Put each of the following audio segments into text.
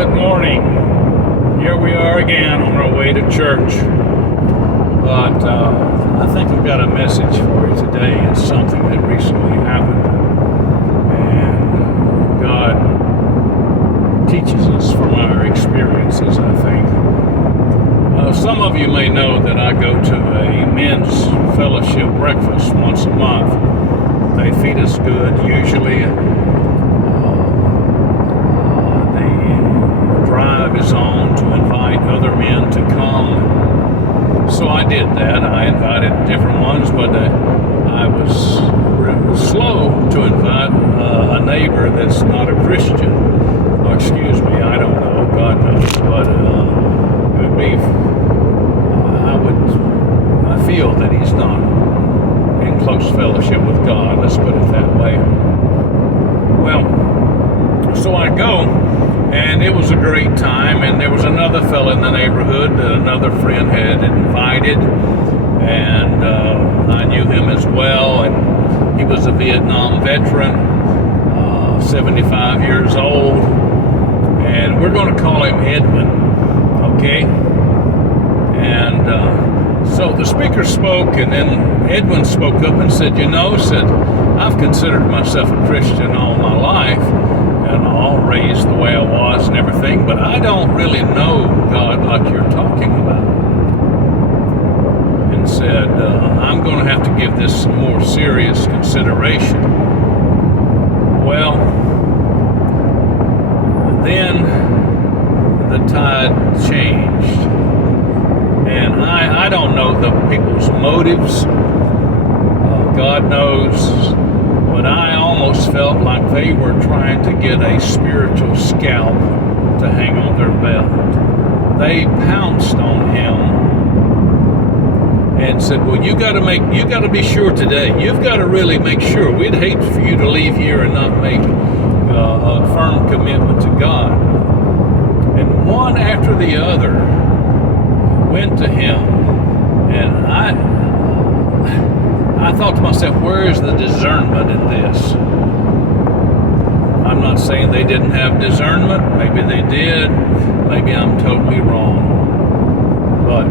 Good morning. Here we are again on our way to church. But I think I've got a message for you today. It's something that recently happened. And God teaches us from our experiences, I think. Some of you may know that I go to a men's fellowship breakfast once a month. They feed us good, usually. Drive is on to invite other men to come. So I did that. I invited different ones, but I was slow to invite a neighbor that's not a Christian. Oh, excuse me, I don't know, God knows, but it would be, I feel that he's not in close fellowship with God, let's put it that way. Well, so I go, and it was a great time, and there was another fella in the neighborhood that another friend had invited, and I knew him as well, and he was a Vietnam veteran, 75 years old, and we're going to call him Edwin, okay? And so the speaker spoke, and then Edwin spoke up and said, I've considered myself a Christian all my life, and all raised the way I was and everything, but I don't really know God like you're talking about. And said, I'm going to have to give this some more serious consideration. Well, then the tide changed. And I don't know the people's motives. God knows. But I almost felt like they were trying to get a spiritual scalp to hang on their belt. They pounced on him and said, well, you got to be sure today. You've got to really make sure. We'd hate for you to leave here and not make a firm commitment to God. And one after the other went to him, and I thought to myself, where is the discernment in this? I'm not saying they didn't have discernment. Maybe they did. Maybe I'm totally wrong. But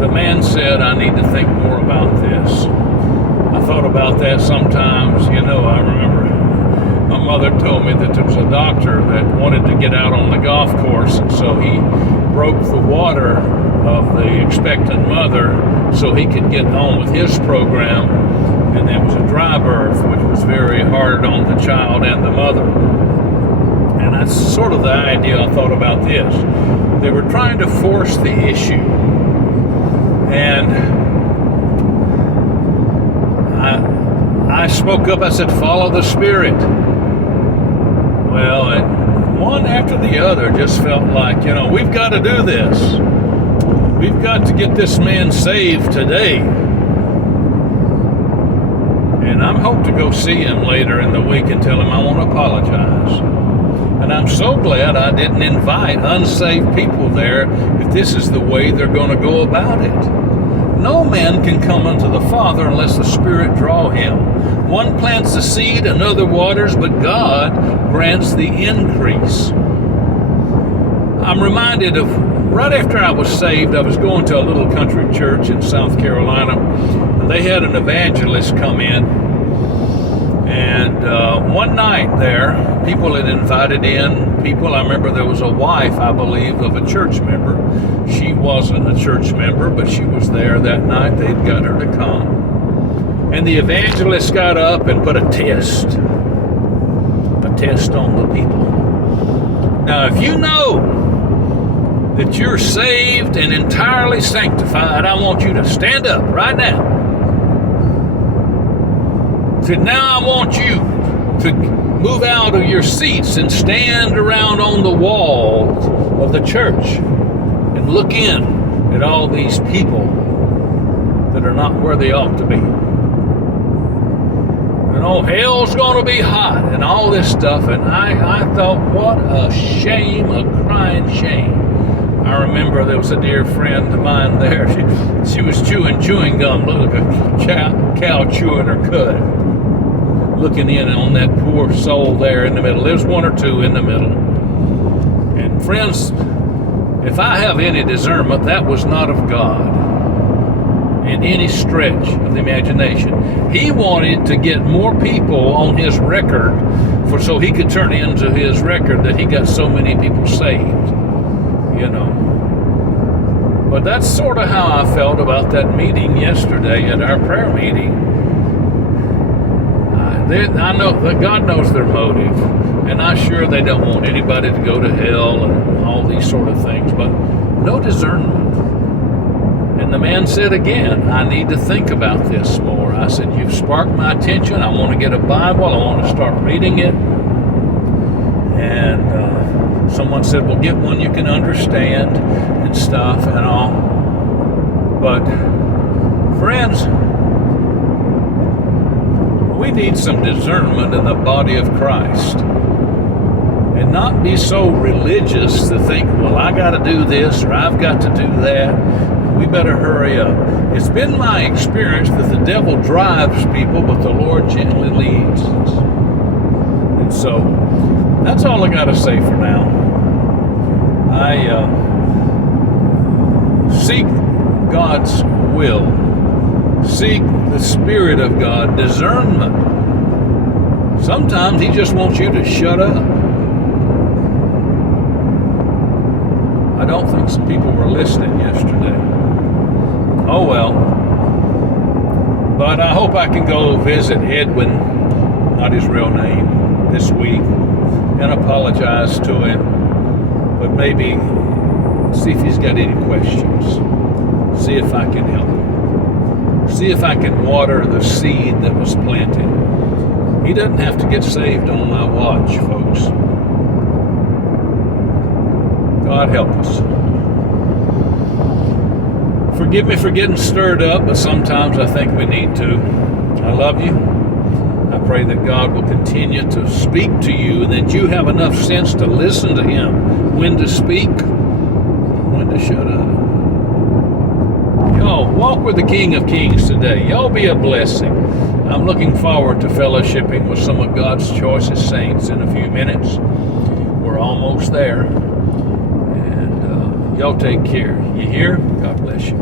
the man said, I need to think more about this. I thought about that sometimes. I remember my mother told me that there was a doctor that wanted to get out on the golf course, and so he broke the water of the expectant mother so he could get on with his program, and there was a dry birth, which was very hard on the child and the mother. And that's sort of the idea I thought about this. They were trying to force the issue, and I spoke up. I said, follow the Spirit. Well, and one after the other just felt like, we've got to do this. We've got to get this man saved today. And I'm hoping to go see him later in the week and tell him I want to apologize. And I'm so glad I didn't invite unsaved people there if this is the way they're going to go about it. No man can come unto the Father unless the Spirit draw him. One plants the seed, another waters, but God grants the increase. I'm reminded of right after I was saved, I was going to a little country church in South Carolina, and they had an evangelist come in. And one night there, people had invited in people. I remember there was a wife, I believe, of a church member. She wasn't a church member, but she was there that night. They'd got her to come. And the evangelist got up and put a test on the people. Now, if you know that you're saved and entirely sanctified, I want you to stand up right now. So now I want you to move out of your seats and stand around on the wall of the church and look in at all these people that are not where they ought to be. And hell's going to be hot and all this stuff. And I thought, what a shame, a crying shame. I remember there was a dear friend of mine there. She was chewing gum, looked like a cow chewing her cud. Looking in on that poor soul there in the middle. There's one or two in the middle. And Friends, if I have any discernment, that was not of God in any stretch of the imagination. He wanted to get more people on his record so he could turn into his record that he got so many people saved, you know. But that's sort of how I felt about that meeting yesterday at our prayer meeting. I know that God knows their motive, and I'm sure they don't want anybody to go to hell and all these sort of things, but no discernment. And the man said again, I need to think about this more. I said, you've sparked my attention. I want to get a Bible. I want to start reading it. And someone said, well, get one you can understand and stuff and all. But friends, we need some discernment in the body of Christ. And not be so religious to think, well, I got to do this or I've got to do that. We better hurry up. It's been my experience that the devil drives people, but the Lord gently leads. And so, that's all I got to say for now. I seek God's will. Seek the Spirit of God, discernment. Sometimes He just wants you to shut up. I don't think some people were listening yesterday. Oh well. But I hope I can go visit Edwin, not his real name, this week and apologize to him. But maybe see if he's got any questions. See if I can help him. See if I can water the seed that was planted. He doesn't have to get saved on my watch, folks. God help us. Forgive me for getting stirred up, but sometimes I think we need to. I love you. I pray that God will continue to speak to you and that you have enough sense to listen to Him, when to speak, when to shut up. Y'all, walk with the King of Kings today. Y'all be a blessing. I'm looking forward to fellowshipping with some of God's choicest saints in a few minutes. We're almost there. Y'all take care. You hear? God bless you.